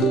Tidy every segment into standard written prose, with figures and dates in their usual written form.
Coucou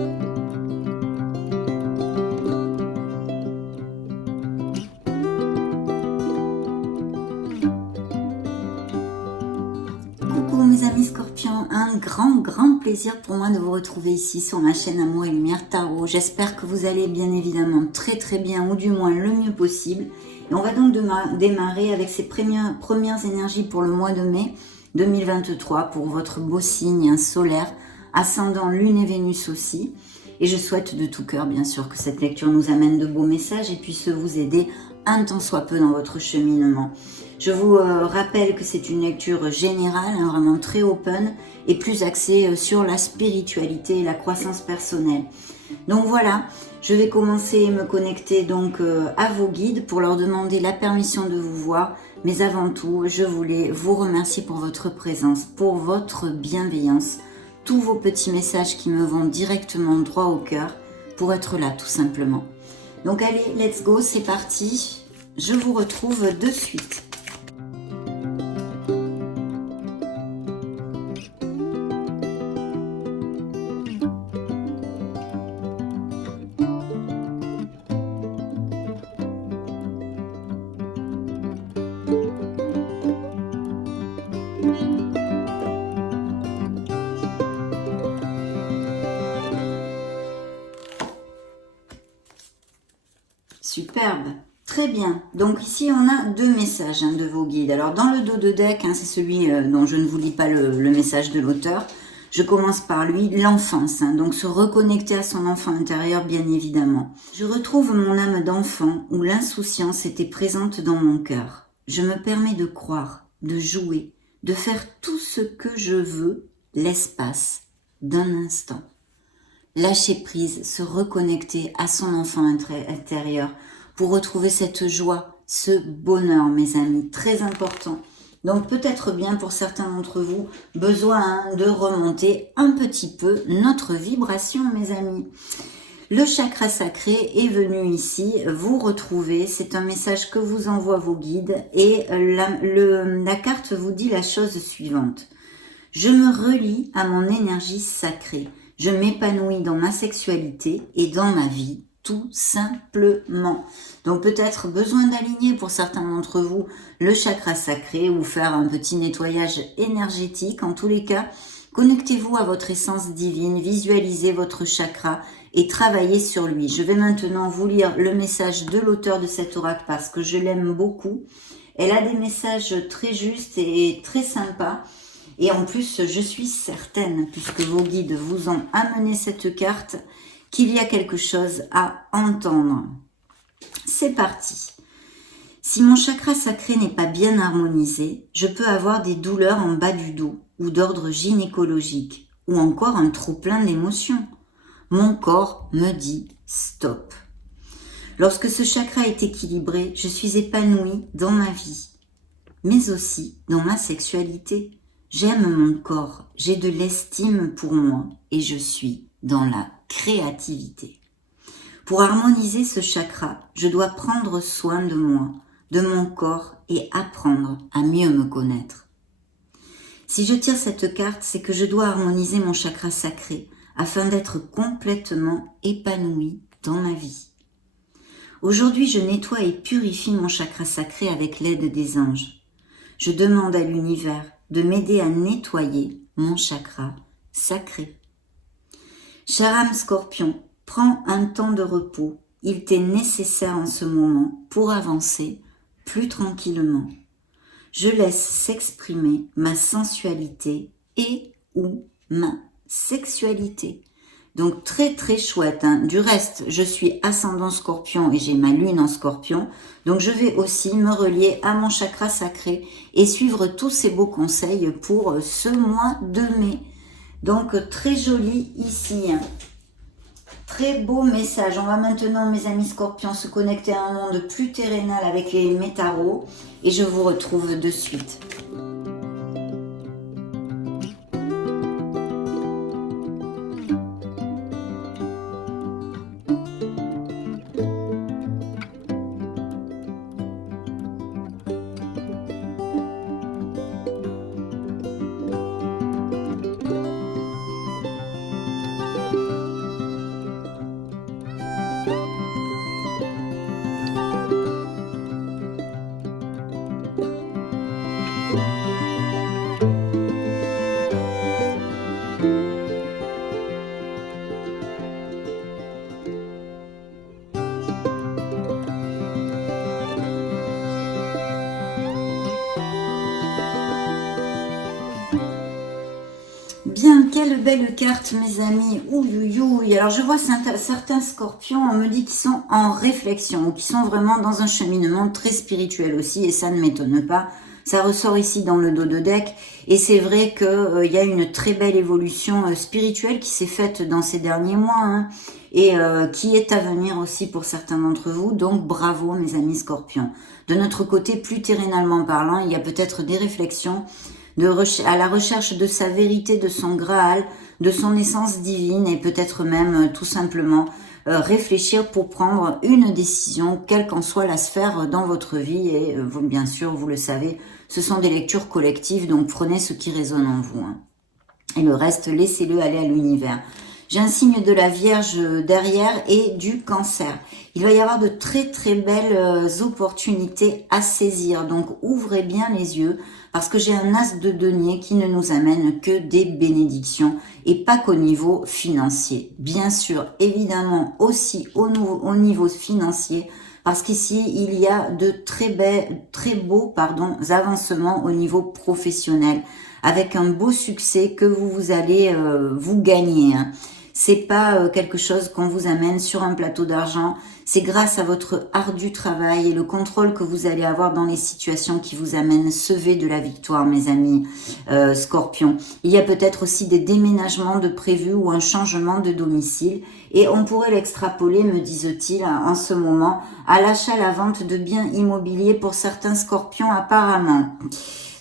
mes amis scorpions, un grand plaisir pour moi de vous retrouver ici sur ma chaîne Amour et Lumière Tarot. J'espère que vous allez bien évidemment très bien, ou du moins le mieux possible. Et on va donc démarrer avec ces premières énergies pour le mois de mai 2023 pour votre beau signe solaire, ascendant Lune et Vénus aussi. Et je souhaite de tout cœur bien sûr que cette lecture nous amène de beaux messages et puisse vous aider un tant soit peu dans votre cheminement. Je vous rappelle que c'est une lecture générale, vraiment très open et plus axée sur la spiritualité et la croissance personnelle. Donc voilà, je vais commencer à me connecter donc à vos guides pour leur demander la permission de vous voir. Mais avant tout, je voulais vous remercier pour votre présence, pour votre bienveillance, tous vos petits messages qui me vont directement droit au cœur pour être là tout simplement. Donc allez, let's go, c'est parti. Je vous retrouve de suite. Superbe, très bien. Donc ici on a deux messages de vos guides. Alors dans le dos de deck, c'est celui dont je ne vous lis pas le message de l'auteur. Je commence par lui, l'enfance, donc se reconnecter à son enfant intérieur bien évidemment. Je retrouve mon âme d'enfant où l'insouciance était présente dans mon cœur. Je me permets de croire, de jouer, de faire tout ce que je veux, l'espace d'un instant. Lâcher prise, se reconnecter à son enfant intérieur pour retrouver cette joie, ce bonheur, mes amis, très important. Donc peut-être bien pour certains d'entre vous, besoin de remonter un petit peu notre vibration, mes amis. Le chakra sacré est venu ici vous retrouver, c'est un message que vous envoient vos guides et la carte vous dit la chose suivante. Je me relie à mon énergie sacrée. Je m'épanouis dans ma sexualité et dans ma vie, tout simplement. Donc peut-être besoin d'aligner pour certains d'entre vous le chakra sacré ou faire un petit nettoyage énergétique. En tous les cas, connectez-vous à votre essence divine, visualisez votre chakra et travaillez sur lui. Je vais maintenant vous lire le message de l'auteur de cet oracle parce que je l'aime beaucoup. Elle a des messages très justes et très sympas. Et en plus, je suis certaine, puisque vos guides vous ont amené cette carte, qu'il y a quelque chose à entendre. C'est parti. Si mon chakra sacré n'est pas bien harmonisé, je peux avoir des douleurs en bas du dos ou d'ordre gynécologique, ou encore un trop-plein d'émotions. Mon corps me dit stop. Lorsque ce chakra est équilibré, je suis épanouie dans ma vie, mais aussi dans ma sexualité. J'aime mon corps, j'ai de l'estime pour moi et je suis dans la créativité. Pour harmoniser ce chakra, je dois prendre soin de moi, de mon corps et apprendre à mieux me connaître. Si je tire cette carte, c'est que je dois harmoniser mon chakra sacré afin d'être complètement épanouie dans ma vie. Aujourd'hui, je nettoie et purifie mon chakra sacré avec l'aide des anges. Je demande à l'univers de m'aider à nettoyer mon chakra sacré. Chère âme scorpion, prends un temps de repos. Il t'est nécessaire en ce moment pour avancer plus tranquillement. Je laisse s'exprimer ma sensualité et ou ma sexualité. Donc très chouette. Du reste, je suis ascendant scorpion et j'ai ma lune en scorpion. Donc je vais aussi me relier à mon chakra sacré et suivre tous ces beaux conseils pour ce mois de mai. Donc très joli ici. Très beau message. On va maintenant, mes amis scorpions, se connecter à un monde plus terrénal avec les métaros. Et je vous retrouve de suite. quelle belle carte, mes amis. Ouh. Alors, je vois certains scorpions, on me dit qu'ils sont en réflexion ou qu'ils sont vraiment dans un cheminement très spirituel aussi, et ça ne m'étonne pas. Ça ressort ici dans le dos de deck, et c'est vrai que y a une très belle évolution spirituelle qui s'est faite dans ces derniers mois, hein, et qui est à venir aussi pour certains d'entre vous. Donc, bravo, mes amis scorpions. De notre côté, plus terrenalement parlant, il y a peut-être des réflexions à la recherche de sa vérité, de son Graal, de son essence divine, et peut-être même tout simplement réfléchir pour prendre une décision, quelle qu'en soit la sphère dans votre vie. Et vous, bien sûr, vous le savez, ce sont des lectures collectives, donc prenez ce qui résonne en vous, hein. Et le reste, laissez-le aller à l'univers. J'ai un signe de la Vierge derrière et du Cancer. Il va y avoir de très très belles opportunités à saisir. Donc ouvrez bien les yeux, parce que j'ai un as de denier qui ne nous amène que des bénédictions, et pas qu'au niveau financier. Bien sûr, évidemment aussi au niveau financier, parce qu'ici il y a de très beaux avancements au niveau professionnel, avec un beau succès que vous allez vous gagner, hein. C'est pas quelque chose qu'on vous amène sur un plateau d'argent. C'est grâce à votre ardu travail et le contrôle que vous allez avoir dans les situations qui vous amènent ce V de la victoire, mes amis Scorpions. Il y a peut-être aussi des déménagements de prévus ou un changement de domicile. Et on pourrait l'extrapoler, me disent-ils, en ce moment, à l'achat, la vente de biens immobiliers pour certains Scorpions apparemment.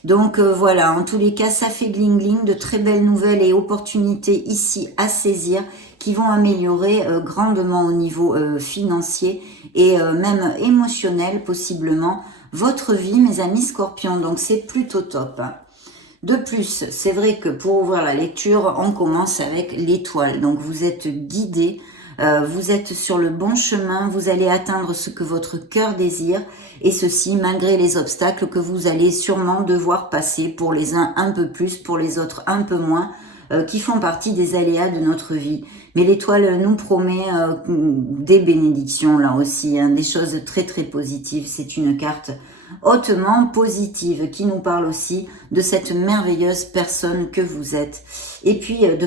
Donc voilà, en tous les cas, ça fait gling, de très belles nouvelles et opportunités ici à saisir, qui vont améliorer grandement au niveau financier et même émotionnel possiblement votre vie, mes amis Scorpions. Donc c'est plutôt top. De plus, c'est vrai que pour ouvrir la lecture, on commence avec l'étoile. Donc vous êtes guidés, vous êtes sur le bon chemin, vous allez atteindre ce que votre cœur désire, et ceci malgré les obstacles que vous allez sûrement devoir passer, pour les uns un peu plus, pour les autres un peu moins, qui font partie des aléas de notre vie. Mais l'étoile nous promet des bénédictions là aussi, hein, des choses très très positives. C'est une carte hautement positive qui nous parle aussi de cette merveilleuse personne que vous êtes. Et puis de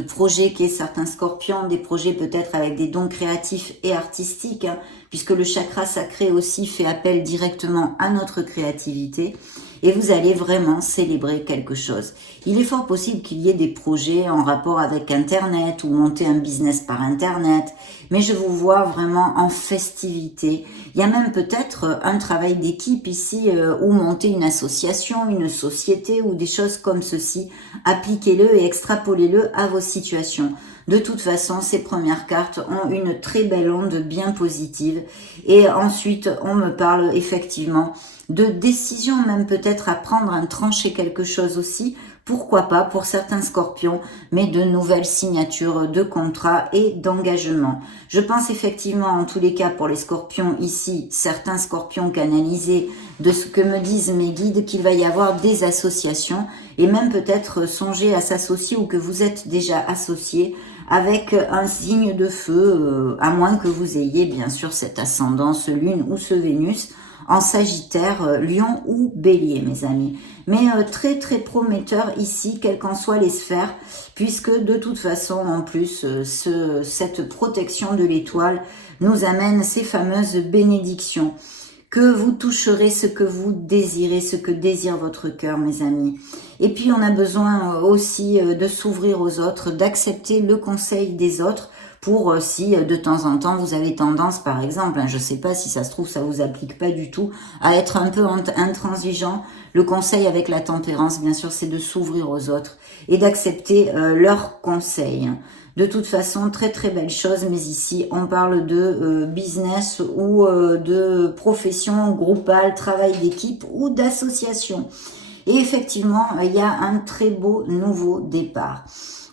projets qui est certains Scorpions, des projets peut-être avec des dons créatifs et artistiques, hein, puisque le chakra sacré aussi fait appel directement à notre créativité. Et vous allez vraiment célébrer quelque chose. Il est fort possible qu'il y ait des projets en rapport avec Internet ou monter un business par Internet, mais je vous vois vraiment en festivité. Il y a même peut-être un travail d'équipe ici ou monter une association, une société ou des choses comme ceci. Appliquez-le et extrapolez-le à vos situations. De toute façon, ces premières cartes ont une très belle onde bien positive. Et ensuite, on me parle effectivement de décisions, même peut-être à prendre, à trancher quelque chose aussi. Pourquoi pas pour certains Scorpions, mais de nouvelles signatures de contrats et d'engagements. Je pense effectivement, en tous les cas pour les Scorpions ici, certains Scorpions canalisés de ce que me disent mes guides, qu'il va y avoir des associations et même peut-être songer à s'associer ou que vous êtes déjà associés avec un signe de feu, à moins que vous ayez bien sûr cette ascendance Lune ou ce Vénus en Sagittaire, Lion ou Bélier, mes amis. Mais très très prometteur ici, quelles qu'en soient les sphères, puisque de toute façon, en plus, cette protection de l'étoile nous amène ces fameuses bénédictions. Que vous toucherez ce que vous désirez, ce que désire votre cœur, mes amis. Et puis, on a besoin aussi de s'ouvrir aux autres, d'accepter le conseil des autres, pour si de temps en temps vous avez tendance, par exemple, je ne sais pas si ça se trouve, ça vous applique pas du tout, à être un peu intransigeant. Le conseil avec la tempérance, bien sûr, c'est de s'ouvrir aux autres et d'accepter leurs conseils. De toute façon, très très belle chose, mais ici, on parle de business ou de profession groupale, travail d'équipe ou d'association. Et effectivement, il y a un très beau nouveau départ.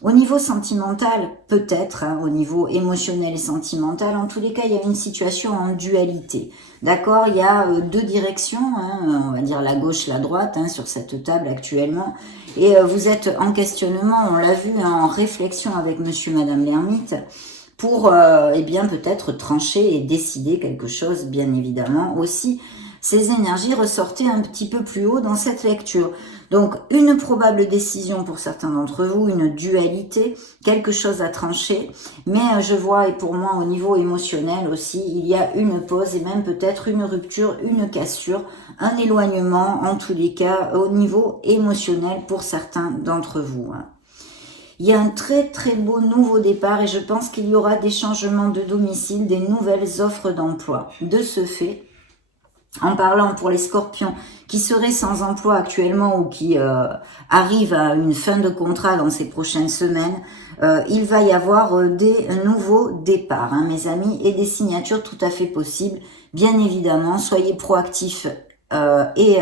Au niveau sentimental, peut-être, hein, au niveau émotionnel et sentimental, en tous les cas, il y a une situation en dualité. D'accord, il y a deux directions, hein, on va dire la gauche, la droite, hein, sur cette table actuellement. Et vous êtes en questionnement, on l'a vu, hein, en réflexion avec monsieur, madame l'ermite, pour eh bien peut-être trancher et décider quelque chose, bien évidemment. Aussi, ces énergies ressortaient un petit peu plus haut dans cette lecture. Donc, une probable décision pour certains d'entre vous, une dualité, quelque chose à trancher. Mais je vois, et pour moi, au niveau émotionnel aussi, il y a une pause et même peut-être une rupture, une cassure, un éloignement, en tous les cas, au niveau émotionnel pour certains d'entre vous. Il y a un très très beau nouveau départ et je pense qu'il y aura des changements de domicile, des nouvelles offres d'emploi. De ce fait, en parlant pour les scorpions qui seraient sans emploi actuellement ou qui arrivent à une fin de contrat dans ces prochaines semaines, il va y avoir des nouveaux départs, hein, mes amis, et des signatures tout à fait possibles. Bien évidemment, soyez proactifs et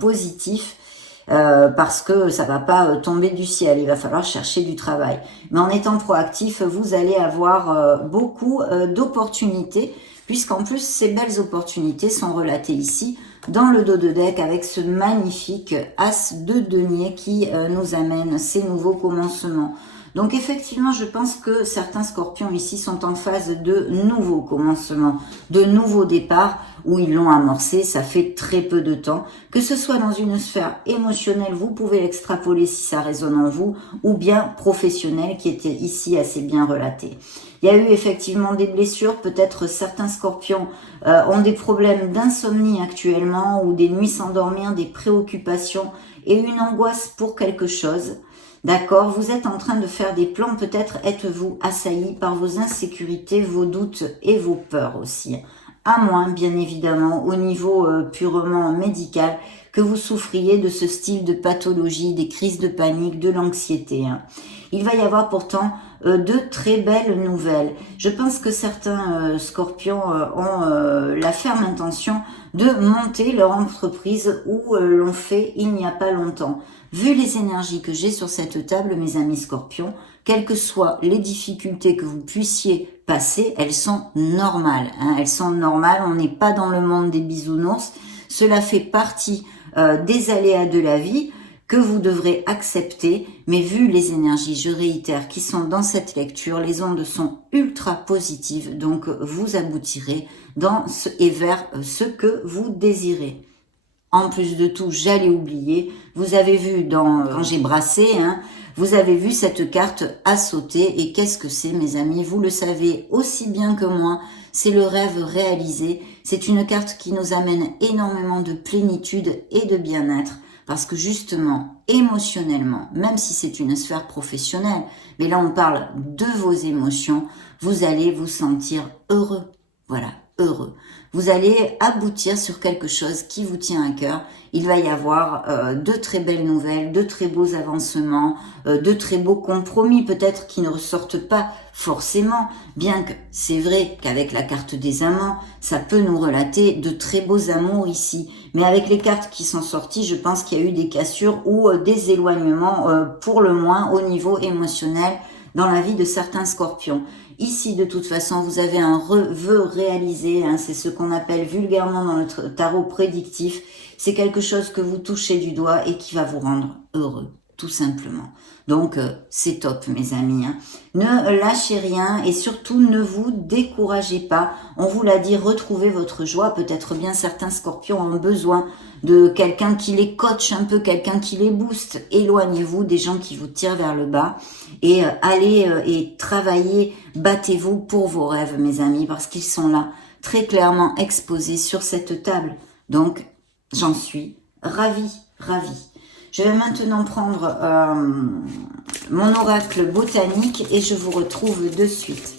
positifs. Parce que ça va pas tomber du ciel, il va falloir chercher du travail. Mais en étant proactif, vous allez avoir beaucoup d'opportunités, puisqu'en plus ces belles opportunités sont relatées ici dans le dos de deck avec ce magnifique as de denier qui nous amène ces nouveaux commencements. Donc effectivement, je pense que certains scorpions ici sont en phase de nouveaux commencements, de nouveaux départs où ils l'ont amorcé, ça fait très peu de temps. Que ce soit dans une sphère émotionnelle, vous pouvez l'extrapoler si ça résonne en vous, ou bien professionnelle qui était ici assez bien relatée. Il y a eu effectivement des blessures, peut-être certains scorpions ont des problèmes d'insomnie actuellement ou des nuits sans dormir, des préoccupations et une angoisse pour quelque chose. D'accord, vous êtes en train de faire des plans, peut-être êtes-vous assailli par vos insécurités, vos doutes et vos peurs aussi. À moins, bien évidemment, au niveau purement médical, que vous souffriez de ce style de pathologie, des crises de panique, de l'anxiété. Il va y avoir pourtant de très belles nouvelles. Je pense que certains scorpions ont la ferme intention de monter leur entreprise où l'on fait il n'y a pas longtemps. Vu les énergies que j'ai sur cette table, mes amis scorpions, quelles que soient les difficultés que vous puissiez passer, elles sont normales. Hein, elles sont normales, on n'est pas dans le monde des bisounours. Cela fait partie des aléas de la vie que vous devrez accepter. Mais vu les énergies, je réitère, qui sont dans cette lecture, les ondes sont ultra positives. Donc vous aboutirez dans ce et vers ce que vous désirez. En plus de tout, j'allais oublier, vous avez vu quand j'ai brassé, hein, vous avez vu cette carte à sauter. Et qu'est-ce que c'est, mes amis? Vous le savez aussi bien que moi, c'est le rêve réalisé. C'est une carte qui nous amène énormément de plénitude et de bien-être. Parce que justement, émotionnellement, même si c'est une sphère professionnelle, mais là on parle de vos émotions, vous allez vous sentir heureux. Voilà, heureux. Vous allez aboutir sur quelque chose qui vous tient à cœur. Il va y avoir de très belles nouvelles, de très beaux avancements, de très beaux compromis peut-être qui ne ressortent pas forcément, bien que c'est vrai qu'avec la carte des amants, ça peut nous relater de très beaux amours ici. Mais avec les cartes qui sont sorties, je pense qu'il y a eu des cassures ou des éloignements pour le moins au niveau émotionnel dans la vie de certains scorpions. Ici, de toute façon, vous avez un vœu réalisé, hein, c'est ce qu'on appelle vulgairement dans le tarot prédictif. C'est quelque chose que vous touchez du doigt et qui va vous rendre heureux, tout simplement. Donc, c'est top, mes amis. Hein. Ne lâchez rien et surtout, ne vous découragez pas. On vous l'a dit, retrouvez votre joie. Peut-être bien certains scorpions ont besoin de quelqu'un qui les coach un peu, quelqu'un qui les booste. Éloignez-vous des gens qui vous tirent vers le bas et allez et travaillez, battez-vous pour vos rêves, mes amis, parce qu'ils sont là, très clairement exposés sur cette table. Donc, j'en suis ravie. Je vais maintenant prendre mon oracle botanique et je vous retrouve de suite.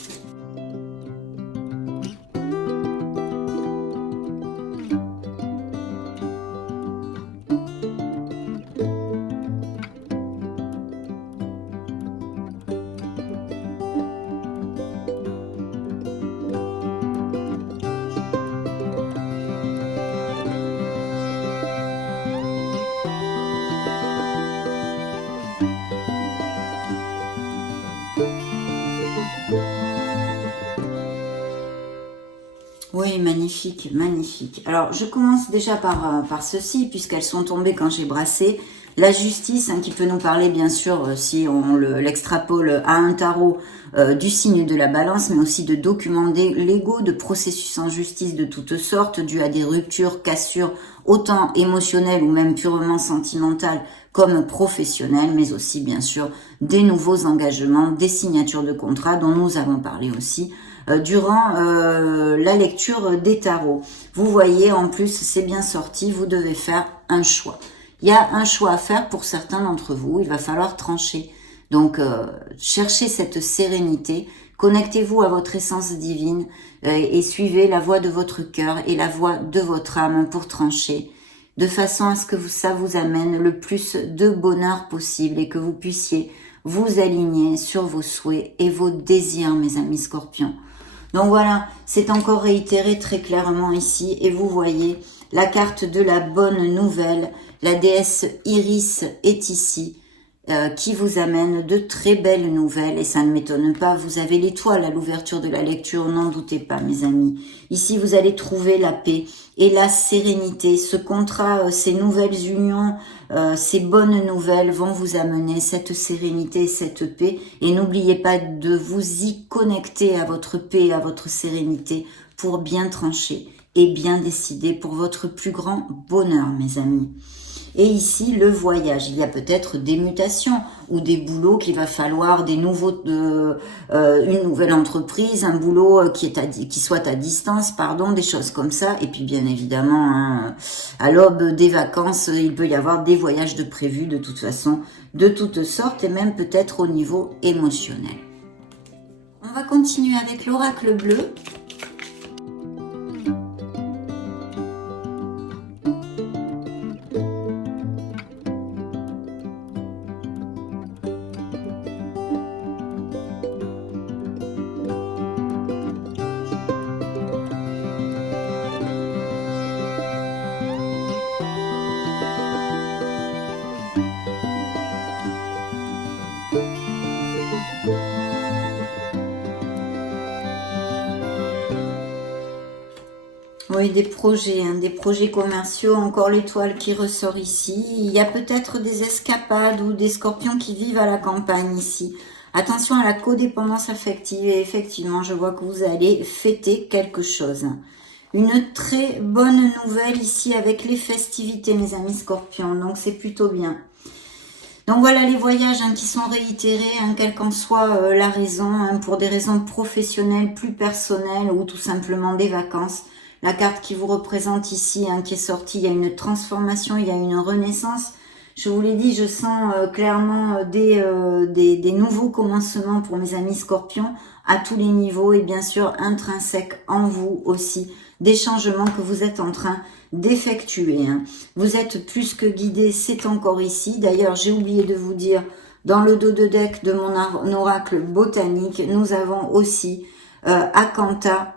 Oui, magnifique. Alors, je commence déjà par ceci, puisqu'elles sont tombées quand j'ai brassé. La justice, qui peut nous parler bien sûr, si on l'extrapole à un tarot, du signe de la balance, mais aussi de documents légaux, de processus en justice de toutes sortes, dus à des ruptures, cassures, autant émotionnelles ou même purement sentimentales comme professionnelles, mais aussi bien sûr des nouveaux engagements, des signatures de contrats dont nous avons parlé aussi durant la lecture des tarots. Vous voyez, en plus, c'est bien sorti, vous devez faire un choix. Il y a un choix à faire pour certains d'entre vous, il va falloir trancher. Donc, cherchez cette sérénité, connectez-vous à votre essence divine et suivez la voie de votre cœur et la voie de votre âme pour trancher, de façon à ce que ça vous amène le plus de bonheur possible et que vous puissiez vous aligner sur vos souhaits et vos désirs, mes amis scorpions. Donc voilà, c'est encore réitéré très clairement ici et vous voyez la carte de la bonne nouvelle, la déesse Iris est ici, qui vous amène de très belles nouvelles et ça ne m'étonne pas, vous avez l'étoile à l'ouverture de la lecture, n'en doutez pas mes amis. Ici vous allez trouver la paix et la sérénité, ce contrat, ces nouvelles unions, ces bonnes nouvelles vont vous amener cette sérénité et cette paix et n'oubliez pas de vous y connecter à votre paix et à votre sérénité pour bien trancher et bien décider pour votre plus grand bonheur mes amis. Et ici, le voyage. Il y a peut-être des mutations ou des boulots qu'il va falloir, des nouveaux, une nouvelle entreprise, un boulot qui soit à distance, pardon, des choses comme ça. Et puis bien évidemment, à l'aube des vacances, il peut y avoir des voyages de prévus de toute façon, de toutes sortes et même peut-être au niveau émotionnel. On va continuer avec l'oracle bleu. Oui, des projets commerciaux, encore l'étoile qui ressort ici. Il y a peut-être des escapades ou des scorpions qui vivent à la campagne ici. Attention à la codépendance affective et effectivement, je vois que vous allez fêter quelque chose. Une très bonne nouvelle ici avec les festivités, mes amis scorpions, donc c'est plutôt bien. Donc voilà les voyages qui sont réitérés, quelle qu'en soit la raison, pour des raisons professionnelles, plus personnelles ou tout simplement des vacances. La carte qui vous représente ici, qui est sortie, il y a une transformation, il y a une renaissance. Je vous l'ai dit, je sens clairement des nouveaux commencements pour mes amis scorpions à tous les niveaux et bien sûr intrinsèques en vous aussi, des changements que vous êtes en train d'effectuer. Vous êtes plus que guidés, c'est encore ici. D'ailleurs, j'ai oublié de vous dire, dans le dos de deck de mon oracle botanique, nous avons aussi Akanta,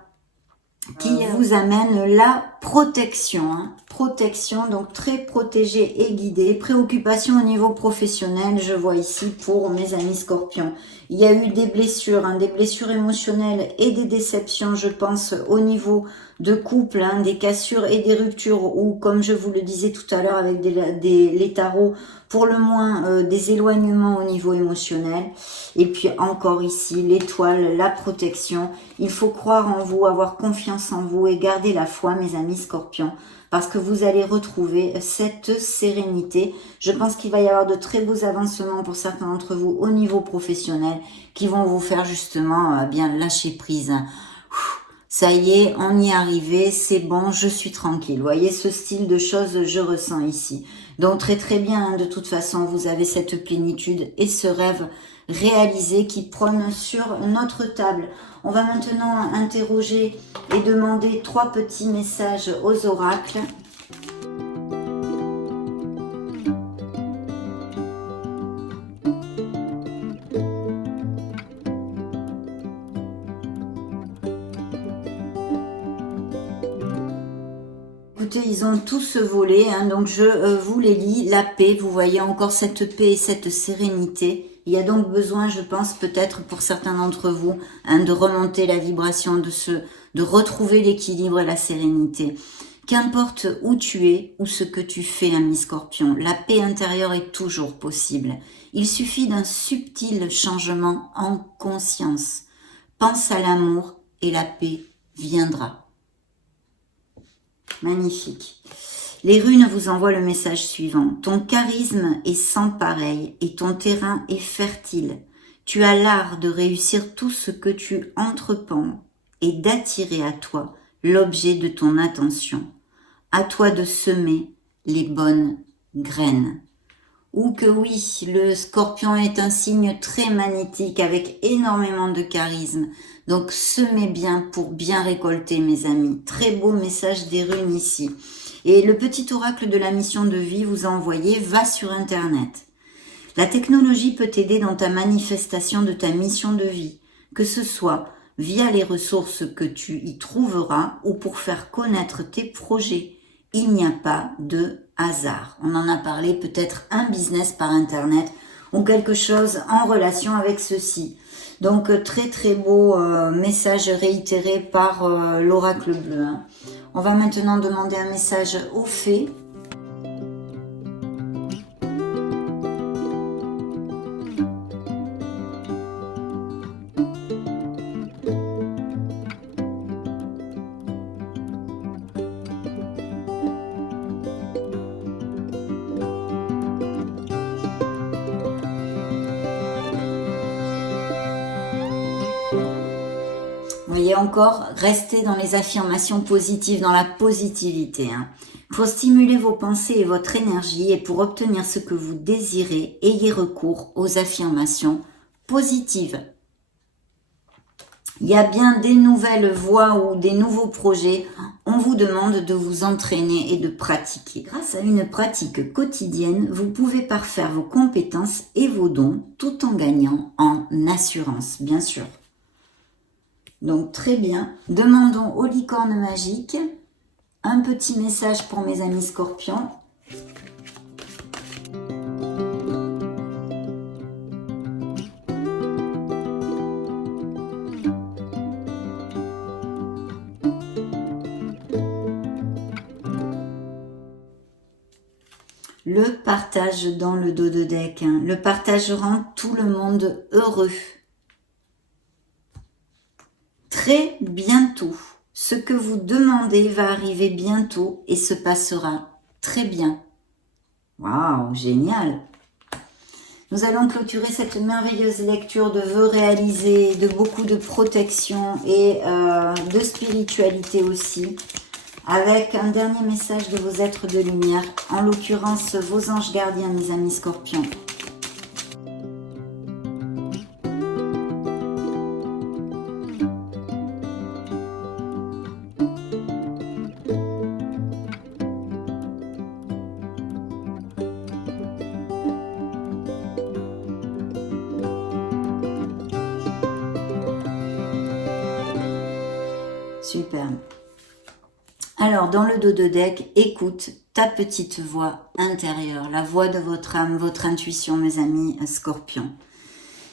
qui vous amène la protection. Protection, donc très protégé et guidé. Préoccupation au niveau professionnel, je vois ici pour mes amis scorpions. Il y a eu des blessures émotionnelles et des déceptions, je pense, au niveau de couple, des cassures et des ruptures, ou comme je vous le disais tout à l'heure avec les tarots, pour le moins des éloignements au niveau émotionnel. Et puis encore ici, l'étoile, la protection. Il faut croire en vous, avoir confiance en vous et garder la foi, mes amis scorpions, parce que vous allez retrouver cette sérénité. Je pense qu'il va y avoir de très beaux avancements pour certains d'entre vous au niveau professionnel qui vont vous faire justement bien lâcher prise. Ça y est, on y est arrivé, c'est bon, je suis tranquille. Vous voyez ce style de choses, je ressens ici. Donc très très bien, de toute façon, vous avez cette plénitude et ce rêve réalisé qui prône sur notre table. On va maintenant interroger et demander 3 petits messages aux oracles. Écoutez, ils ont tous volé, donc je vous les lis. La paix, vous voyez encore cette paix et cette sérénité. Il y a donc besoin, je pense, peut-être pour certains d'entre vous, de remonter la vibration, de retrouver l'équilibre et la sérénité. Qu'importe où tu es ou ce que tu fais, ami Scorpion, la paix intérieure est toujours possible. Il suffit d'un subtil changement en conscience. Pense à l'amour et la paix viendra. Magnifique. Les runes vous envoient le message suivant. Ton charisme est sans pareil et ton terrain est fertile. Tu as l'art de réussir tout ce que tu entreprends et d'attirer à toi l'objet de ton attention. À toi de semer les bonnes graines. Ou que oui, le Scorpion est un signe très magnétique avec énormément de charisme. Donc semez bien pour bien récolter, mes amis. Très beau message des runes ici. Et le petit oracle de la mission de vie vous a envoyé, va sur Internet. La technologie peut t'aider dans ta manifestation de ta mission de vie, que ce soit via les ressources que tu y trouveras ou pour faire connaître tes projets. Il n'y a pas de hasard. On en a parlé, peut-être un business par Internet ou quelque chose en relation avec ceci. Donc très très beau message réitéré par l'oracle bleu. Hein. On va maintenant demander un message aux fées. Vous voyez encore, restez dans les affirmations positives, dans la positivité. Hein. Pour stimuler vos pensées et votre énergie et pour obtenir ce que vous désirez, ayez recours aux affirmations positives. Il y a bien des nouvelles voies ou des nouveaux projets. On vous demande de vous entraîner et de pratiquer. Grâce à une pratique quotidienne, vous pouvez parfaire vos compétences et vos dons tout en gagnant en assurance, bien sûr. Donc très bien, demandons aux licornes magiques un petit message pour mes amis Scorpions. Le partage dans le dos de deck, hein. Le partage rend tout le monde heureux. Très bientôt, ce que vous demandez va arriver bientôt et se passera très bien. Waouh, génial! Nous allons clôturer cette merveilleuse lecture de vœux réalisés, de beaucoup de protection et de spiritualité aussi, avec un dernier message de vos êtres de lumière, en l'occurrence vos anges gardiens, mes amis Scorpions. Superbe. Alors, dans le dos de deck, écoute ta petite voix intérieure, la voix de votre âme, votre intuition, mes amis Scorpions.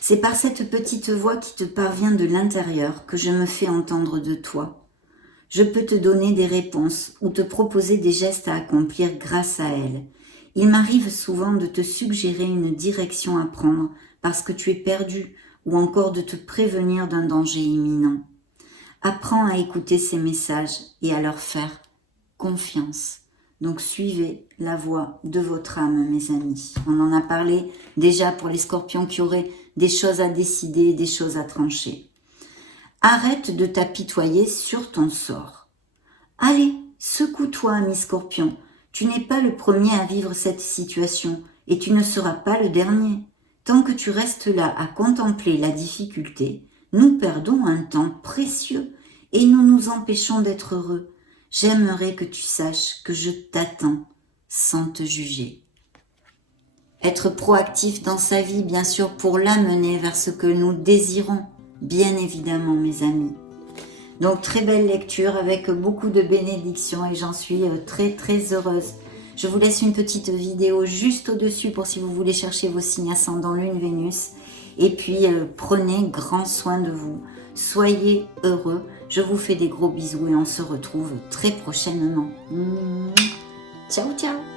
C'est par cette petite voix qui te parvient de l'intérieur que je me fais entendre de toi. Je peux te donner des réponses ou te proposer des gestes à accomplir grâce à elle. Il m'arrive souvent de te suggérer une direction à prendre parce que tu es perdu ou encore de te prévenir d'un danger imminent. Apprends à écouter ces messages et à leur faire confiance. Donc suivez la voix de votre âme, mes amis. On en a parlé déjà pour les Scorpions qui auraient des choses à décider, des choses à trancher. Arrête de t'apitoyer sur ton sort. Allez, secoue-toi, ami Scorpion. Tu n'es pas le premier à vivre cette situation et tu ne seras pas le dernier. Tant que tu restes là à contempler la difficulté, nous perdons un temps précieux et nous nous empêchons d'être heureux. J'aimerais que tu saches que je t'attends sans te juger. Être proactif dans sa vie, bien sûr, pour l'amener vers ce que nous désirons, bien évidemment, mes amis. Donc, très belle lecture avec beaucoup de bénédictions et j'en suis très, très heureuse. Je vous laisse une petite vidéo juste au-dessus pour si vous voulez chercher vos signes ascendant Lune, Vénus. Et puis, prenez grand soin de vous. Soyez heureux. Je vous fais des gros bisous et on se retrouve très prochainement. Ciao, ciao.